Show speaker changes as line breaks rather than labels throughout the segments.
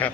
ครับ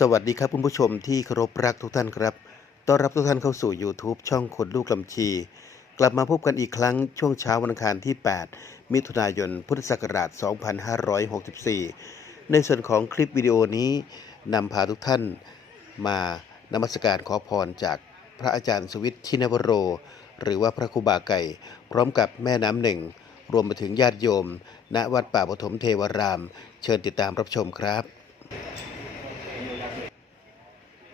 สวัสดีครับคุณผู้ชมที่เคารพรักทุกท่านครับ ต้อนรับทุกท่านเข้าสู่ YouTube ช่องคนลูกลำชี กลับมาพบกันอีกครั้งช่วงเช้าวันอังคารที่ 8 มิถุนายน พุทธศักราช 2564 ในส่วนของคลิปวิดีโอนี้นำพาทุกท่านมานมัสการขอพรจากพระอาจารย์สวิทย์ชินวโร หรือว่าพระครูบาไก่ พร้อมกับแม่น้ำหนึ่ง รวมไปถึงญาติโยม ณวัดป่าปฐมเทวราม เชิญติดตามรับชมครับ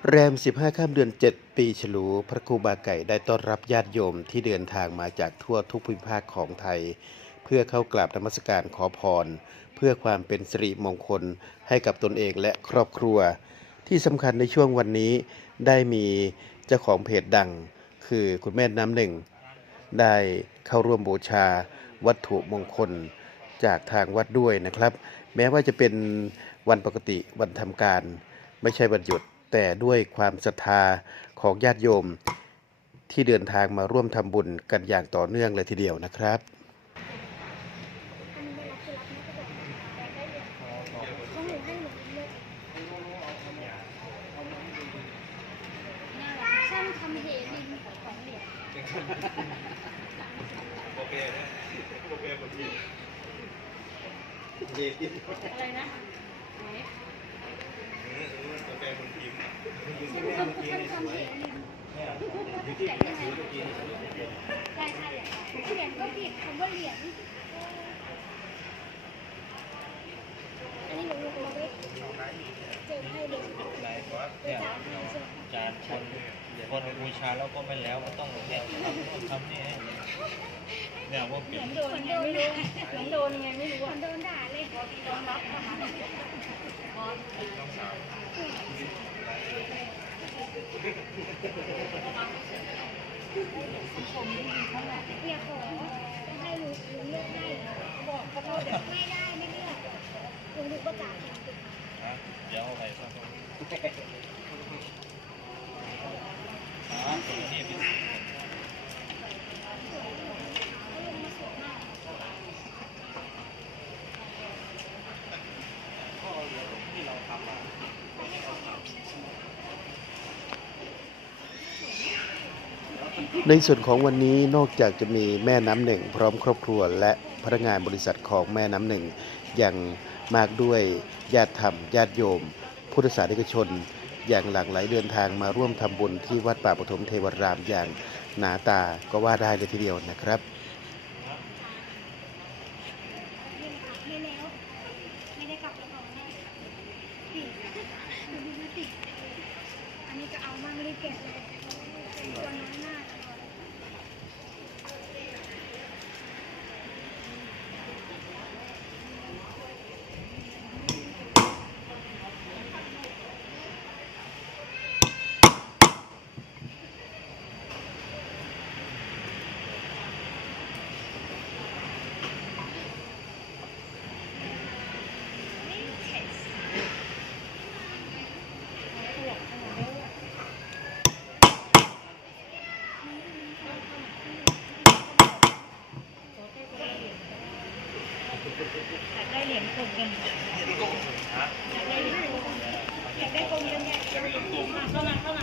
แรม 15 ข้ามเดือน 7 ปีฉลู พระครูบาไก่ได้ต้อนรับญาติโยมที่เดินทางมาจากทั่วทุกภูมิภาคของไทย เพื่อเข้ากราบนมัสการขอพร เพื่อความเป็นสิริมงคลให้กับตนเองและครอบครัว ที่สำคัญในช่วงวันนี้ได้มีเจ้าของเพจดัง คือคุณแม่น้ำหนึ่ง ได้เข้าร่วมบูชาวัตถุมงคลจากทางวัดด้วยนะครับ แม้ว่าจะเป็นวันปกติวันทำการ ไม่ใช่วันหยุด แต่ด้วยความศรัทธาของญาติโยมที่เดินทางมาร่วมทำบุญกันอย่างต่อเนื่องเลยทีเดียวนะครับ
อะไรนะไหนช่างทำเหริ นใช่ใช่เหรียญก็ผิดคำว่าเหรียญอันนี้หนูลงมาด้วยเจอให้เลย
เนี่ยจานคนคนบูชาแล้วก็ไม่แล้วก็ต้องเนี่ยทำนู่นทำนี่ให้เนี่ยว่า
เป
ลี่
มื
ย
อนนโดนไงไม่รู้เหมือนโดนยังไงไม่รู้เหมือน โดนด่าเลยโดนรับเนี่ยขอให้ลุงลุงเลือกให้บอกเขาว่าไม่ได้ไม่เลือกลุงดูประกาศ
นะเดี๋ยวเอาไปสักคนอ่าตัวนี้เป็น
ในส่วนของวันนี้นอกจากจะมีแม่น้ำหนึ่ง พร้อมครอบครัวและพนักงานบริษัทของแม่น้ำหนึ่งอย่างมากด้วยญาติธรรมญาติโยม พุทธศาสนิกชน อย่างหลากหลายเดินทางมาร่วมทำบุญที่วัดป่าปฐมเทวรามอย่างหนาตาก็ว่าได้เลยทีเดียวนะครับ
อันนี้จะเอามั่งรีบเก็บเลย ได้กลมเยอะแยะเข้ามาเข้ามา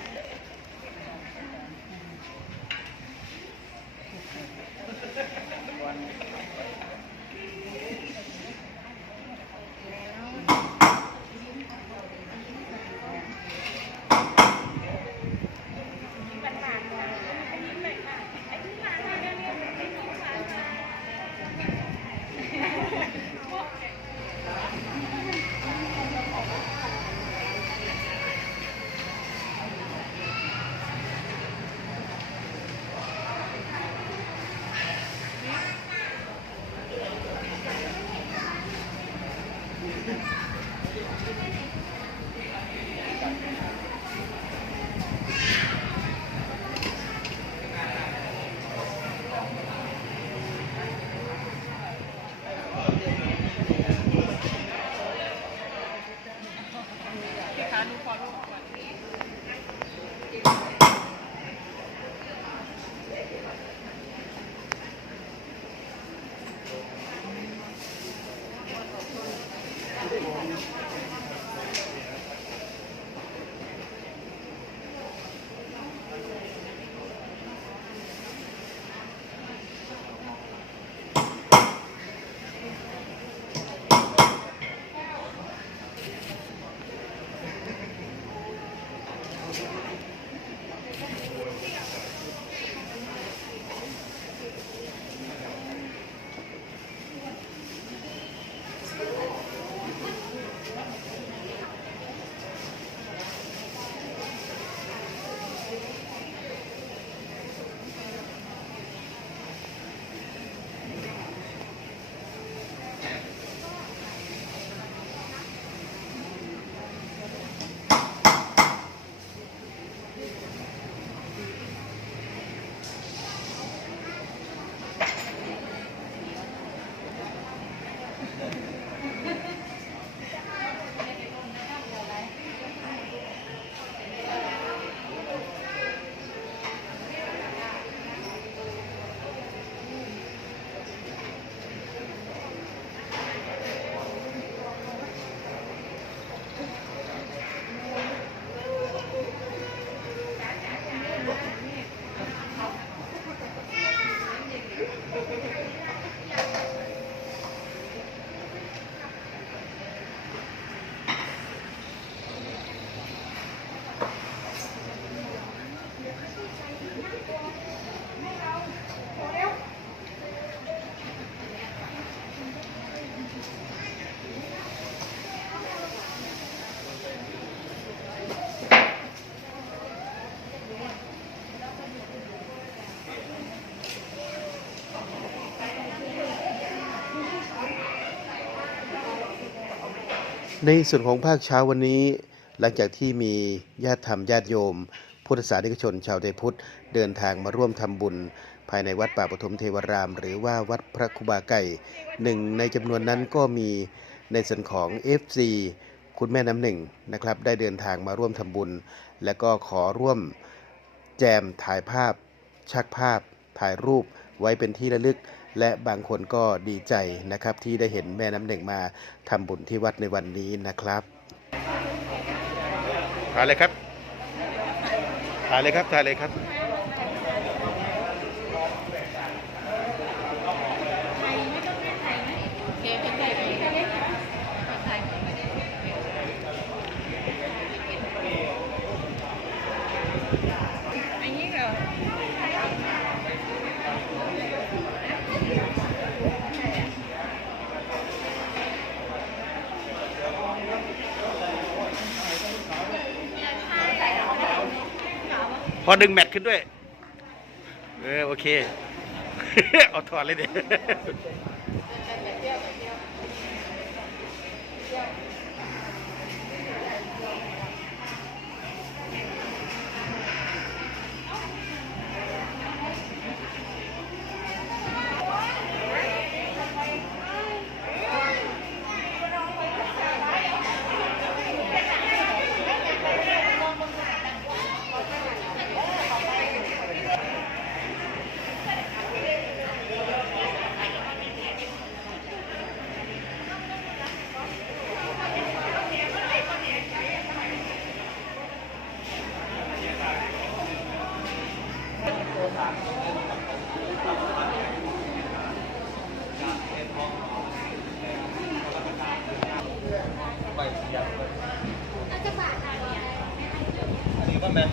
ดูขอดูก่
อน
ในส่วนของภาคเช้าวันนี้ หลังจากที่มีญาติธรรมญาติโยม พุทธศาสนิกชนชาวไทยพุทธ เดินทางมาร่วมทำบุญ ภายในวัดป่าปฐมเทวราม หรือว่าวัดพระคุบาไก่หนึ่งในจำนวนนั้นก็มีในส่วนของ FC คุณแม่น้ำหนึ่งนะครับ ได้เดินทางมาร่วมทำบุญ และก็ขอร่วมแจมถ่ายภาพชักภาพถ่ายรูปไว้เป็นที่ระลึก และบางคนก็ดีใจนะครับที่ได้เห็นแม่น้ำหนึ่งมาทำบุญที่วัดในวันนี้นะครับถ่ายเลยครับถ่ายเลยครับถ่ายเลยครับ อดึงแมทขึ้นด้วย เออ โอเค เอาถอดเลยเด็
ไปเสียง
น่าจะบาทอะไรเนี่ย
อันนี้ก็แม่น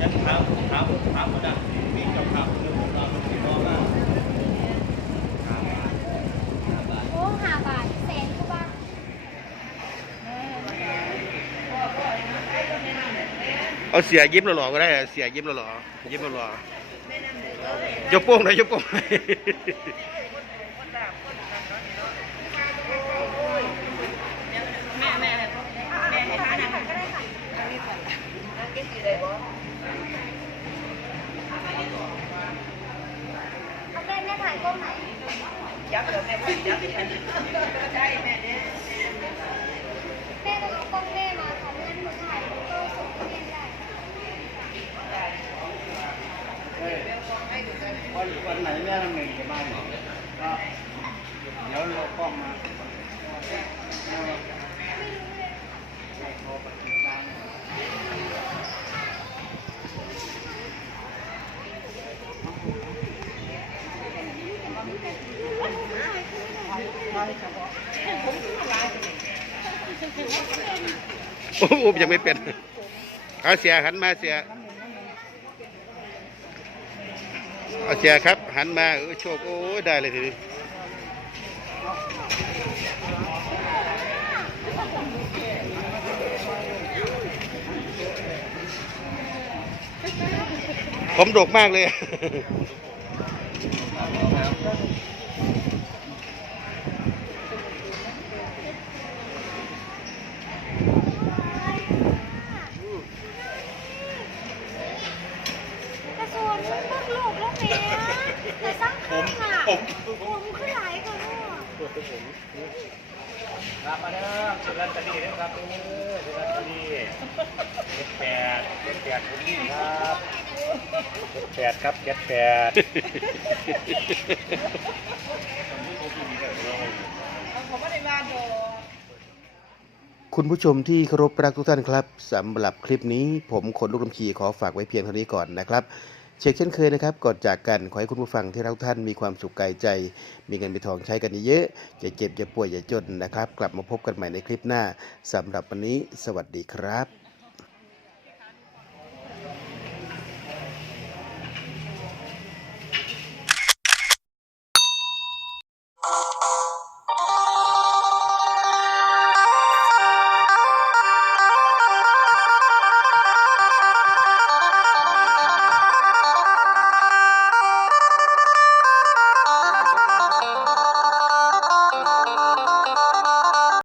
ยังถามถามถามคนนั้นมีเจ้าภาพเรื่องของเราที่น้องว่า
โอ้ห้าบาทแสนกว่าบาท
เอาเสียยิ้มหล่อๆก็ได้เสียยิ้มหล่อๆยิ้มหล่อๆยกโป้งหน่อยยกโป้งหน่อย
เอาแม่แม่ถ่ายกล้องไหนยับเลยแม่ยับได้แม่เนี่ยแม่ต้องเอากล้องแม่มาค่ะไม่งั้นหนูถ่ายแล้วก็ส่งให้แม่ได้
วันวันไหนแม่ทำหนึ่งจะมาหมอก็เดี๋ยวเรากล้องมา
โอ้อุบยังไม่เป็นเอาเสียหันมาเสีย เอาเจียครับ หันมาเออโชค โอ้ยได้เลยทีนี้ผมดกมากเลย
กระโซนมันเบิกโลกแล้วแม่แต่สร้างขึ้นอะผมขึ้นหลายกว่าลูก
ครับมาเด้อสุรัตน์ดีนะครับเด้อสุรัตน์ดีเจ็ดแปดเจ็ดแปดคนนี้ครับเจ็ดแปดครับเจ็ดแปด
คุณผู้ชมที่เคารพรักทุกท่านครับสำหรับคลิปนี้ผมขนลูกลำคีขอฝากไว้เพียงเท่านี้ก่อนนะครับ เช็คเช่นเคยนะครับก่อนจากกันขอให้คุณผู้ฟังที่รักทุกท่านมีความสุขกายใจ มีเงินมีทองใช้กันเยอะอย่าเจ็บอย่าป่วยอย่าจนนะครับ กลับมาพบกันใหม่ในคลิปหน้าสำหรับวันนี้ สวัสดีครับ